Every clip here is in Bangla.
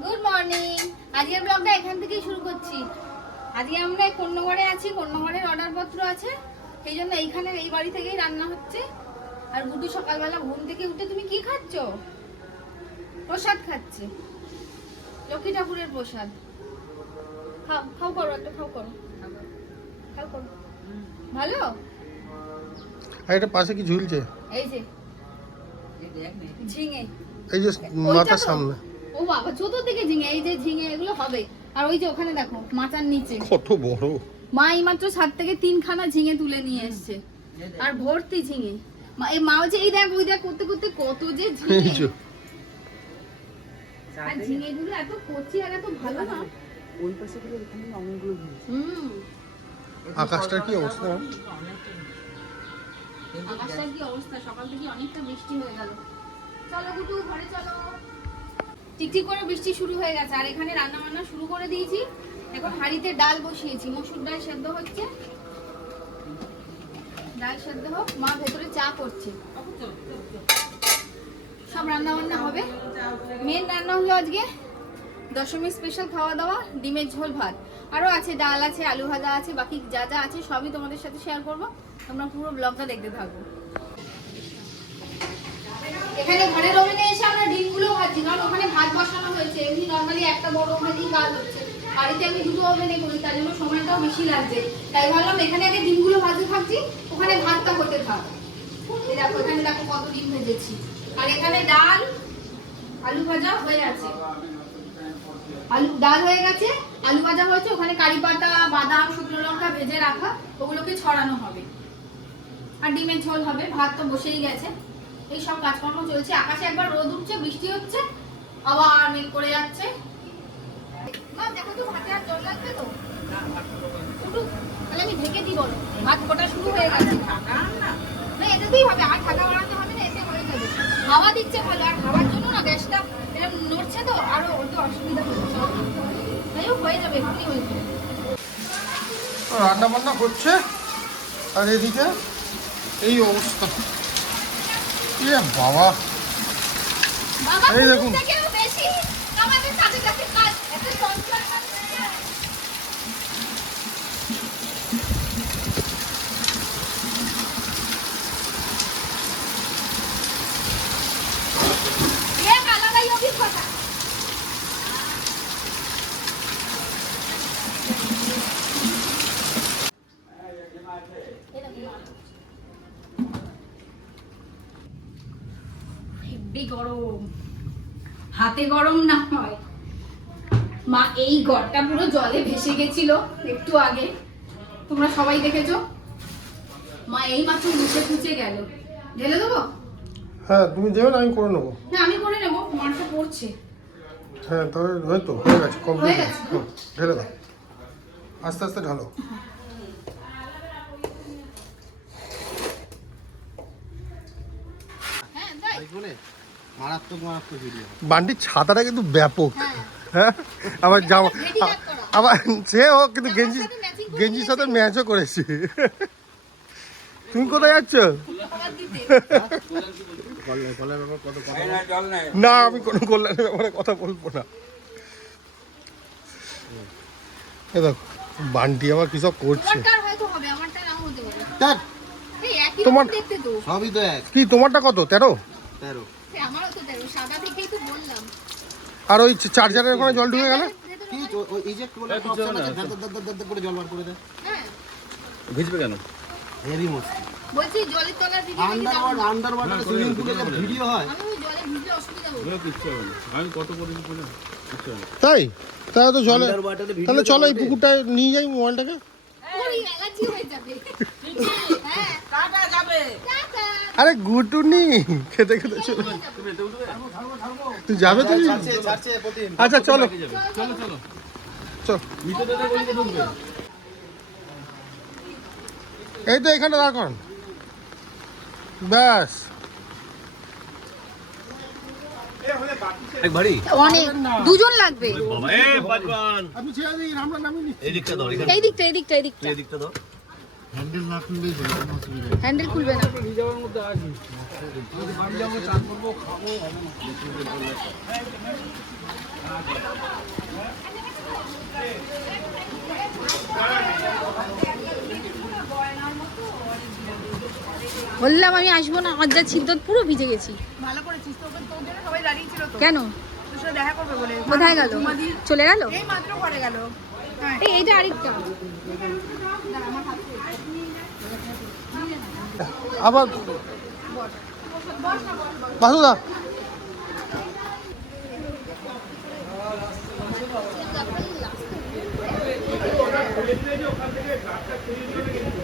গুড মর্নিং আজকের ব্লগটা এখান থেকেই শুরু করছি। আজকে আমরা কন্যগড়ে আছি কন্যগড়ের অর্ডারপত্র আছে। সেই জন্য এইখানে এই বাড়ি থেকেই রান্না হচ্ছে। আর গুডু সকালবেলা ঘুম থেকে উঠে তুমি কি খাচ্ছ? প্রসাদ খাচ্ছে। লক্ষ্মী ঠাকুরের প্রসাদ। খাও খাও করো একটা খাও করো। খাও করো। ভালো? আর এটা পাশে কি ঝুলছে? এই যে ঝিঙে। এই যে মাথার সামনে। ও বাবা চতুর্দিকে ঝিঙে এই যে ঝিঙে এগুলো হবে। আর ওই যে ওখানে দেখো মাচার নিচে। কত বড়। মা এইমাত্র ছাদ থেকে তিনখানা ঝিঙে তুলে নিয়ে এসছে। আর ভর্তি ঝিঙে। মা এই মা হচ্ছে এই দেখ ওই দেখ করতে করতে কত যে ঝিঙে। আর ঝিঙে গুলো এত কচি আর এত ভালো না? ওই পাশে গেলে ওখানে অনেকগুলো হুম। আকাশটার কি অবস্থা? আকাশটার কি অবস্থা? সকাল থেকে অনেকটা বৃষ্টি হয়ে গেল। চলো গুটু ঘরে চলো। টিকটিক করে বৃষ্টি শুরু হয়ে গেছে। আর এখানে রান্না বান্না শুরু করে দিয়েছি। এখন হাঁড়িতে ডাল বসিয়েছি। মসুর ডাল সেদ্ধ হচ্ছে। ডাল সেদ্ধ হোক, মা ভেতরে চা করছে। সব রান্না বান্না হবে। মেন রান্না হলো আজকে দশমী স্পেশাল খাওয়া দাওয়া, ডিমের ঝোল ভাত। আরও আছে, ডাল আছে, আলু ভাজা আছে, বাকি যা যা আছে সবই তোমাদের সাথে শেয়ার করব। তোমরা পুরো ব্লগটা দেখতে থাকব এখানে ঘরের ওভেনে এসে আমরা ডিমগুলো ভাজছি ওখানে ভাত বসানো হয়েছে, এমনি নর্মালি একটা বড় ওভেনেই কাজ হচ্ছে। বাড়িতে আমি দুটো ওভেনে করি, তার জন্য সময়টাও বেশি লাগছে। তাই ভাবলাম এখানে আগে ডিমগুলো ভাজতে থাকছি, ওখানে ভাতটা হতে থাক। দেখো, এখানে দেখো কত ডিম ভেজেছি। আর এখানে ডাল, আলু ভাজা হয়ে আছে আলু, ডাল হয়ে গেছে, আলু ভাজা হয়েছে, ওখানে কারি পাতা, বাদাম, শুকনো লঙ্কা ভেজে রাখা, ওগুলোকে ছড়ানো হবে। আর ডিমের ঝোল হবে, ভাত তো বসেই গেছে। এই সব কাজকর্ম চলছে। আকাশে একবার রোদ উঠছে, বৃষ্টি হচ্ছে, আবার মেঘ করে যাচ্ছে। তাহলে আমি ঢেকে দিই বলো। শুরু হয়ে গেছে। না, এটাতেই হবে, আর হবে না, এতে হয়ে যাবে। হাওয়া দিচ্ছে ভালো, আর জন্য না গ্যাসটা এরকম নড়ছে তো অসুবিধা হচ্ছে। তাই হয়ে যাবে রান্না বান্না হচ্ছে, আর এদিকে এই অবস্থা। বাবা বাবা এই এই দেখুন। দেখুন থেকেও বেশি আমাদের কাছে কাছে কাজ এত সংসার কাজ এক আলাদাই অভিজ্ঞতা হেব্বি গরম। হাতে গরম না হয়। মা এই ঘরটা পুরো জলে ভেসে গেছিল একটু আগে। তোমরা সবাই দেখেছ? মা এই মাত্র মুছে খুঁচে গেল। ঢেলে দেবো? হ্যাঁ তুমি দেবে না আমি করে নেব। না আমি করে নেব মারটা পড়ছে। হ্যাঁ তবে হয়তো হয়ে গেছে হয়ে গেছে। ঢেলে দাও। আস্তে আস্তে ঢালো হ্যাঁ তাই মারাত্মক মারাত্মক ভিডিও বান্ডির ছাতাটা কিন্তু ব্যাপক। হ্যাঁ। হ্যাঁ? আবার জামা। আবার সে হোক কিন্তু গেঞ্জি গেঞ্জির সাথে ম্যাচও করেছে। তুমি কোথায় যাচ্ছ? না আমি কোনো কল্যাণের ব্যাপারে কথা বলব না। দেখো বান্টি আমার কি সব করছে? তোমার- সবই তো এক। কি তোমারটা কত? তেরো? তেরো। আর ওই চার্জারের ওখানে জল ঢুকে গেল? কি এই যে একটু বলে অপশন আছে ধার ধার ধার ধার করে জল বার করে দেয় হ্যাঁ। ভিজবে কেন? ভেরি মস্ত বলছি জলের তলার দিকে আন্ডার যাব আন্ডার ওয়াটার সুইমিং পুলে যে ভিডিও হয়। আমি জলে ভিজলে অসুবিধা হবে কিচ্ছু হবে না। আমি কত করেছি বলে না। তাই? তাহলে তো জলে আন্ডার ওয়াটারে ভিডিও তাহলে চলো এই পুকুরটা নিয়ে যাই মোবাইলটাকে। ওই অ্যালার্জি হয়ে যাবে। হ্যাঁ। আরে গুটুনি খেতে খেতে চলো তুই যাবে তুমি আচ্ছা চলো। এই তো এখানে দাঁড় করান। ব্যাস। অনেক। দুজন লাগবে। এই দিকটা এই দিকটা এই দিকটা এই দিকটা দিকটা ধর হ্যান্ডেল না খুললেই হলো কোনো অসুবিধা নেই। হ্যান্ডেল খুলবে না। নিয়ে যাওয়ার মধ্যে আছি বাড়ি যাব চান করব খাব বললাম আমি আসব না আমার যা ছিদ্র পুরো ভিজে গেছি। ভালো করেছিস তোকে তোর জন্য সবাই দাঁড়িয়ে ছিল তো। কেন? তোর সাথে দেখা করবে বলে। কোথায় গেল? চলে গেল? এই মাত্র ঘরে গেল। হ্যাঁ। এইটা আরেকটা। আবার বাসুদা দাদা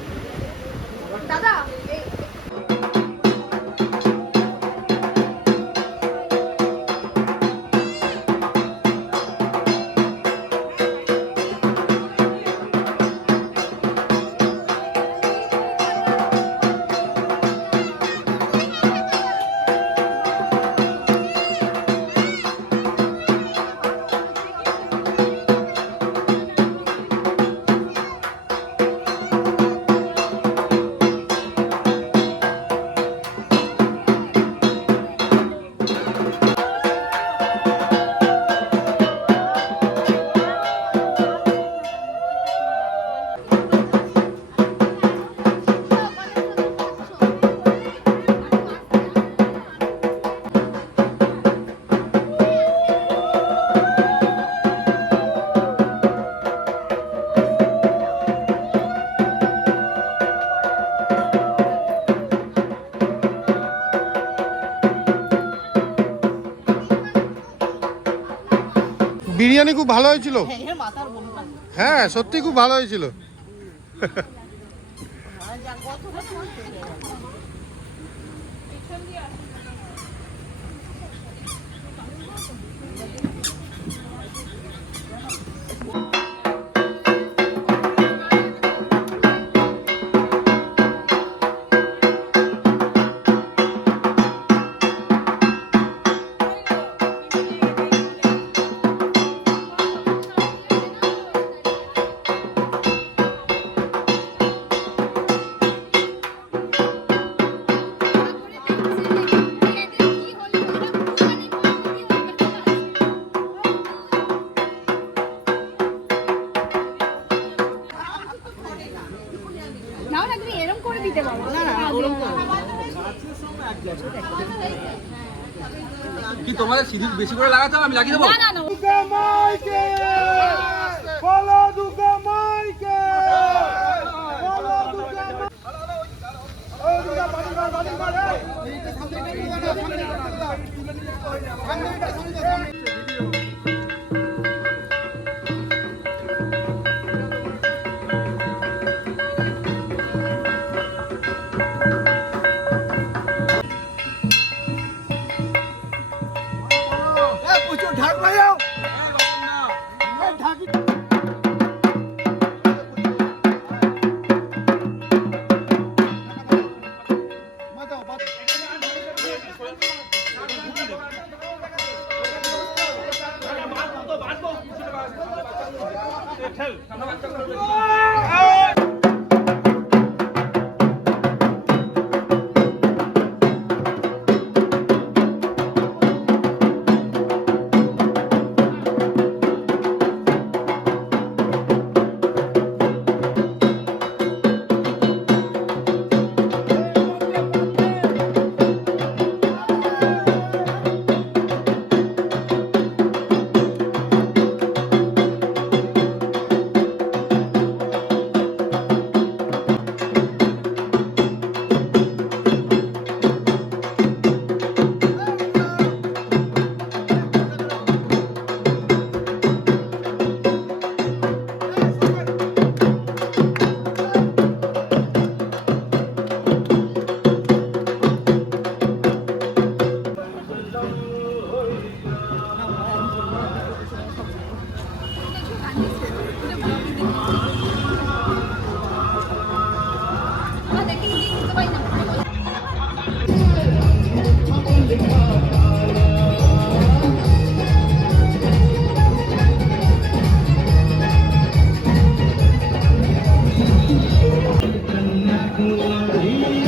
বিরিয়ানি খুব ভালো হয়েছিল? হ্যাঁ সত্যি খুব ভালো হয়েছিল। কি তোমাদের সিঁদুর বেশি করে লাগাতে হবে? আমি লাগিয়ে দেবো? না না না। ঠেল Madrid.